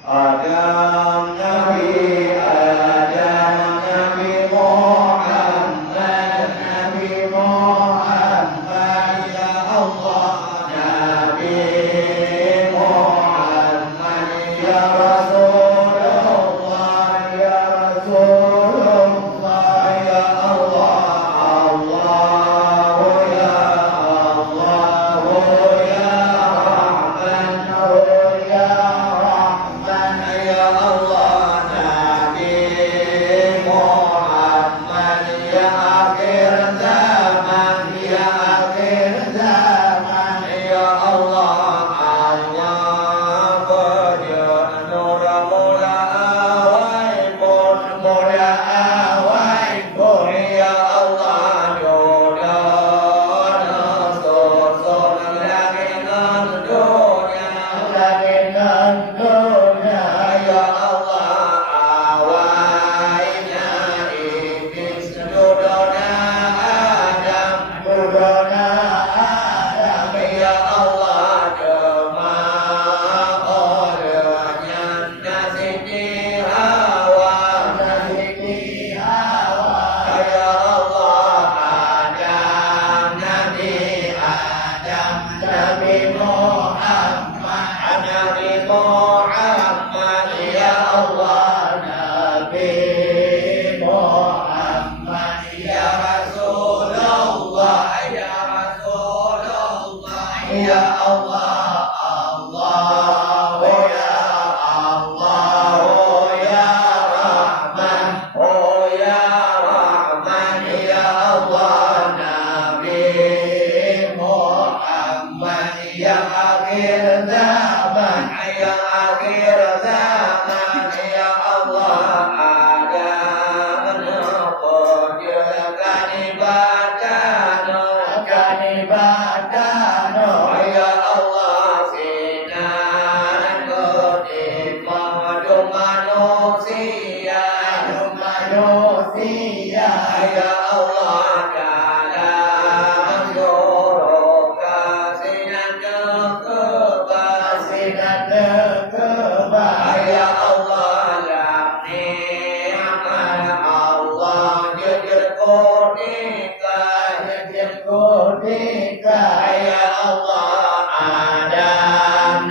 Adam Nabi Adam Nabi Muhammad Nabi Muhammad ya Allah Nabi Muhammad ya Rasulullah ya Rasulullah ya Allah Allah ya Allah ya Rahman ya Rahman ya Allah Nabi Muhammad ya akhir zaman ya akhir zaman ya Allah Allah berikan nur mula awal pun mula awal pun ya Allah jodoh nasur lagi nan dunia ya Allah awalnya iblis dudona Adam ya Allah jemaahnya nasiti hawa ya Allah Adam Nabi Adam Nabi Muhammad Nabi Muhammad ya Allah Nabi Muhammad ya Rasulullah ya Rasulullah ya Allah Allah ya Allah ya Rahman ya Rahman ya Allah Nabi Muhammad ya akhir zaman ya akhir zaman ya Allah ada menopojkan ibadano ya Allah sinan kutip madu manusia ya Allah dalam suruh kasinan kekebal ya Allah lakni amal Allah jujur kodika ya Allah Adam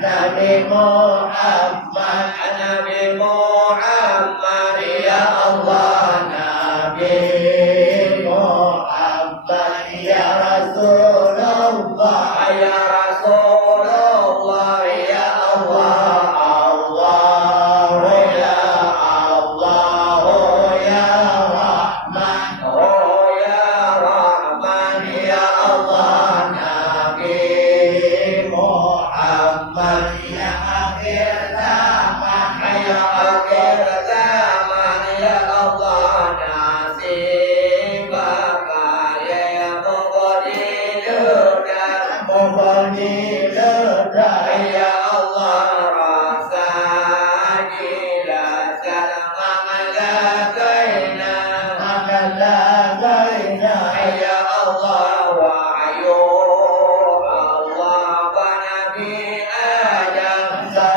Nabi Muhammad Nabi Muhammad ya Allah Nabi Muhammad ya Rasulullah ya Rasulullah ya Allah Allah ya Allah ya Rahman ya Rahman ya Allah Nabi Muhammad ya akhir zaman ya akhir zaman ya Allah nasib kaya mubadiludan ya Allah rasa gila sangat lagaina ya Allah wahyu Allah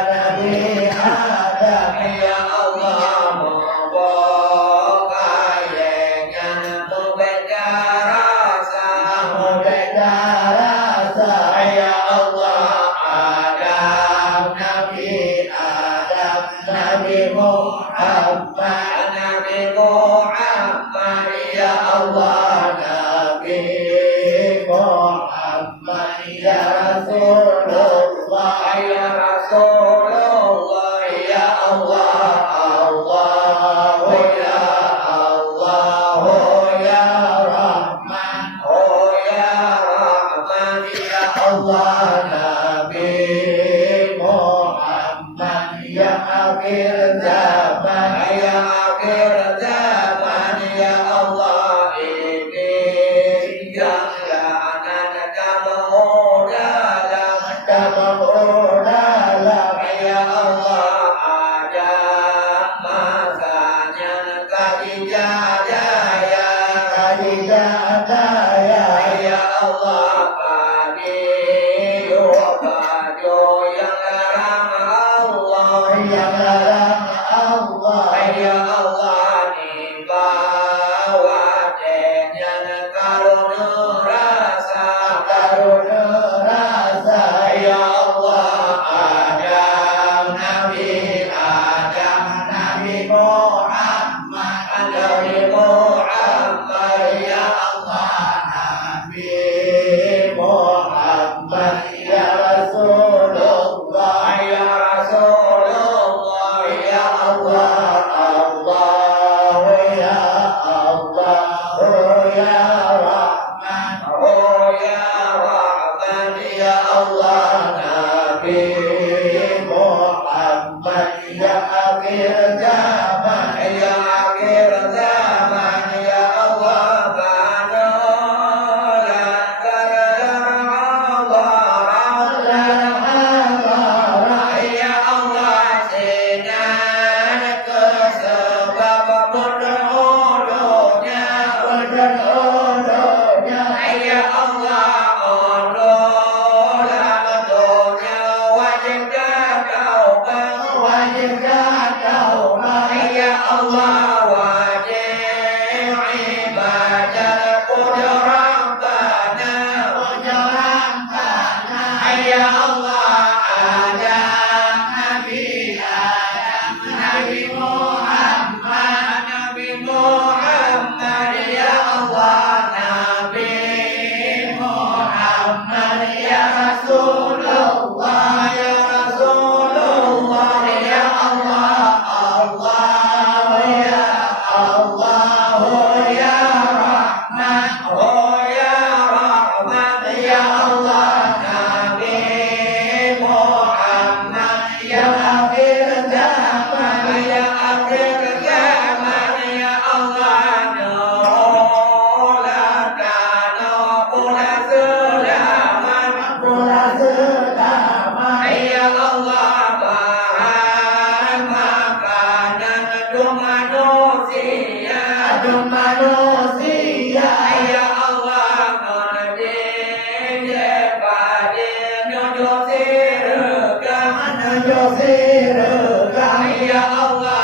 Nabi Adam ya Allah membokainya membeda rasa ya Allah Adam Nabi Muhammad ya Allah Nabi Muhammad ya Rasulullah ya Allah yang larang Allah, yang larang Allah. Ya Allah ni bawa dengan karuna rasa, Karuna rasa. Ya Allah Adam Nabi Adam Nabi Muhammad. Nabi Muhammad Ya Allah Nabi Muhammad. Ya Rasulullah. Ya Rasulullah Ya Allah Allah. Ya Allah. Ya Rahman. Oh ya Rahman ya Allah Nabi Muhammad. Ya akhir zaman. ya akhir zaman ya Allah banolan karya Allah ya Allah sinan ke sebab berdoanya ya Allah Allah betunya wajib kau ya Allah wajib ibadah qudrabbana ya Allah Adam Nabi Muhammad ya Allah Nabi Muhammad ya Rasulullah ya Rasulullah ya Allah Allah ya Allah ya Rahman ya Rahman ya Allah Nabi Muhammad ya akhir zaman ya akhir zaman ya Allah nulan kana pula selamat ya Allah bahan makanan untuk manusia ya Allah ngadin pada nuju sirga ya Allah